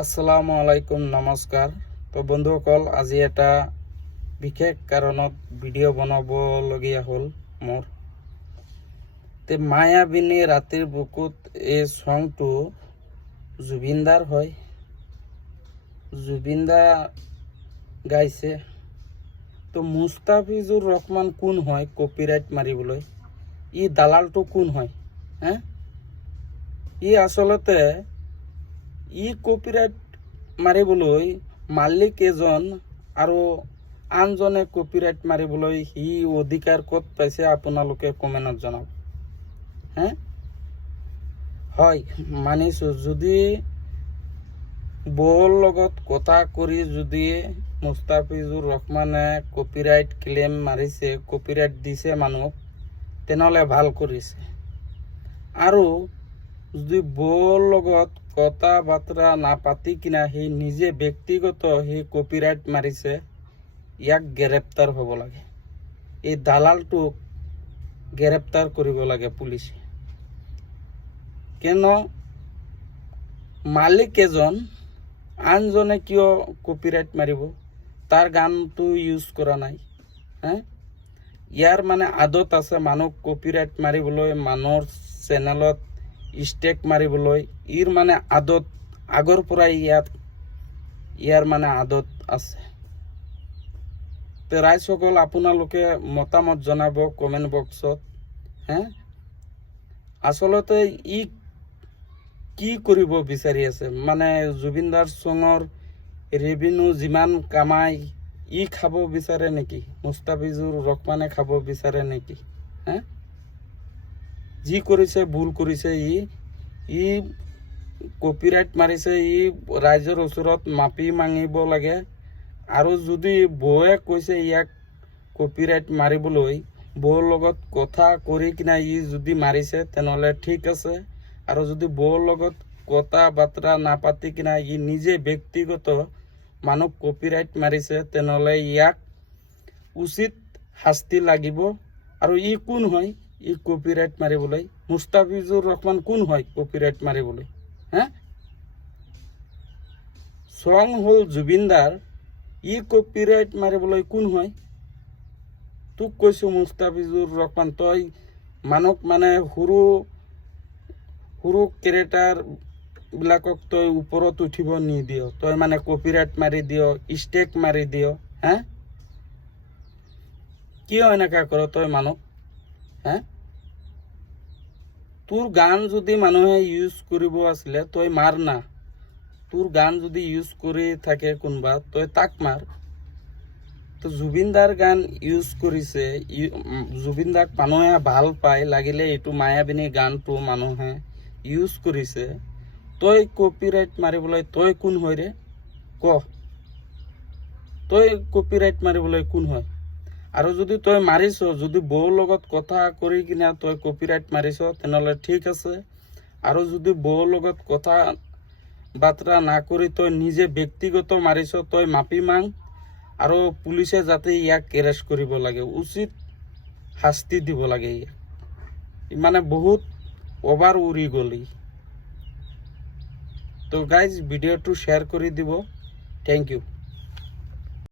আসসালামু আলাইকুম, নমস্কাৰ। তো বন্ধুসকল, আজি এটা বিশেষ কাৰণত ভিডিঅ' বনাবলগীয়া হ'ল মোৰ। তে মায়াবিনী ৰাতিৰ বুকুত এই সংটো জুবিনদাৰ হয়। জুবিনদা গাইছে। তো মুস্তাফিজুৰ ৰহমান কোন হয় কপিৰাইট মাৰিবলৈ? ই দালালটো কোন হয়? ই আচলতে কপিৰাইট মাৰিবলৈ মালিক এজন আৰু আনজনে কপিৰাইট মাৰিবলৈ সি অধিকাৰ ক'ত পাইছে আপোনালোকে কমেণ্টত জনাওক। হয়, মানিছোঁ, যদি বউৰ লগত কথা কৰি যদি মুস্তাফিজুৰ ৰহমানে কপিৰাইট ক্লেইম মাৰিছে, কপিৰাইট দিছে মানুহক, তেনেহ'লে ভাল কৰিছে। আৰু যদি বউৰ লগত কথা বাৰ্তা নাপাতি কিনা সি নিজে ব্যক্তিগত সি কপিৰাইট মাৰিছে, ইয়াক গ্ৰেপ্তাৰ হ'ব লাগে। এই দালালটোক গ্ৰেপ্তাৰ কৰিব লাগে পুলিচে। কিয়নো মালিক এজন আনজনে কিয় কপিৰাইট মাৰিব? তাৰ গানটো ইউজ কৰা নাই। ইয়াৰ মানে আদত আছে মানুহক কপিৰাইট মাৰিবলৈ, মানুহৰ চেনেলত ষ্টেক মাৰিবলৈ। ইৰ মানে আদত আগৰ পৰাই ইয়াৰ মানে আদত আছে। তো ৰাইজসকল, আপোনালোকে মতামত জনাব কমেণ্ট বক্সত। আচলতে ই কি কৰিব বিচাৰি আছে? মানে জুবিনদাৰ চঙৰ ৰেভিনিউ যিমান কামাই ই খাব বিচাৰে নেকি? মুস্তাফিজুৰ ৰহমানে খাব বিচাৰে নেকি? যি কৰিছে ভুল কৰিছে। ই কপিৰাইট মাৰিছে, ই ৰাইজৰ ওচৰত মাফি মাগিব লাগে। আৰু যদি বৌয়ে কৈছে ইয়াক কপিৰাইট মাৰিবলৈ, বৌৰ লগত কথা কৰি কিনা ই যদি মাৰিছে, তেনেহ'লে ঠিক আছে। আৰু যদি বৌৰ লগত কথা বাৰ্তা নাপাতি কিনা ই নিজে ব্যক্তিগত মানুহক কপিৰাইট মাৰিছে, তেনেহ'লে ইয়াক উচিত শাস্তি লাগিব। আৰু ই কোন হয় ই কপিৰাইট মাৰিবলৈ? মুস্তাফিজুৰ ৰহমান কোন হয় কপিৰাইট মাৰিবলৈ? চং হ'ল জুবিনদাৰ, ই কপিৰাইট মাৰিবলৈ কোন হয়? তোক কৈছো মুস্তাফিজুৰ ৰহমান, তই মানুহক মানে সৰু ক্ৰিয়েটাৰ বিলাকক তই ওপৰত উঠিব নিদিয়। তই মানে কপিৰাইট মাৰি দিয়, ষ্টেক মাৰি দিয়। কিয় এনেকা কৰ তই মানুহক? তোৰ গান যদি মানুহে ইউজ কৰিব আছিলে, তই মাৰ না। তোৰ গান যদি ইউজ কৰি থাকে কোনোবা, তই তাক মাৰ। তো জুবিনদাৰ গান ইউজ কৰিছে, জুবিনদাক মানুহে ভাল পায়, লাগিলে এইটো মায়াবিনী গানটো মানুহে ইউজ কৰিছে। তই কপিৰাইট মাৰিবলৈ তই কোন হয় ৰে? ক, তই কপিৰাইট মাৰিবলৈ কোন হয়? আৰু যদি তই মাৰিছ, যদি বউৰ লগত কথা কৰি কিনা তই কপিৰাইট মাৰিছ, তেনেহ'লে ঠিক আছে। আৰু যদি বউৰ লগত কথা বাৰ্তা নকৰি তই নিজে ব্যক্তিগত মাৰিছ, তই মাফি মাগ। আৰু পুলিচে যাতে ইয়াক এৰেষ্ট কৰিব লাগে, উচিত শাস্তি দিব লাগে। ইয়াক মানে বহুত অভাৰ উৰি গ'লি। তো গাইজ, ভিডিঅ'টো শ্বেয়াৰ কৰি দিব। Thank U.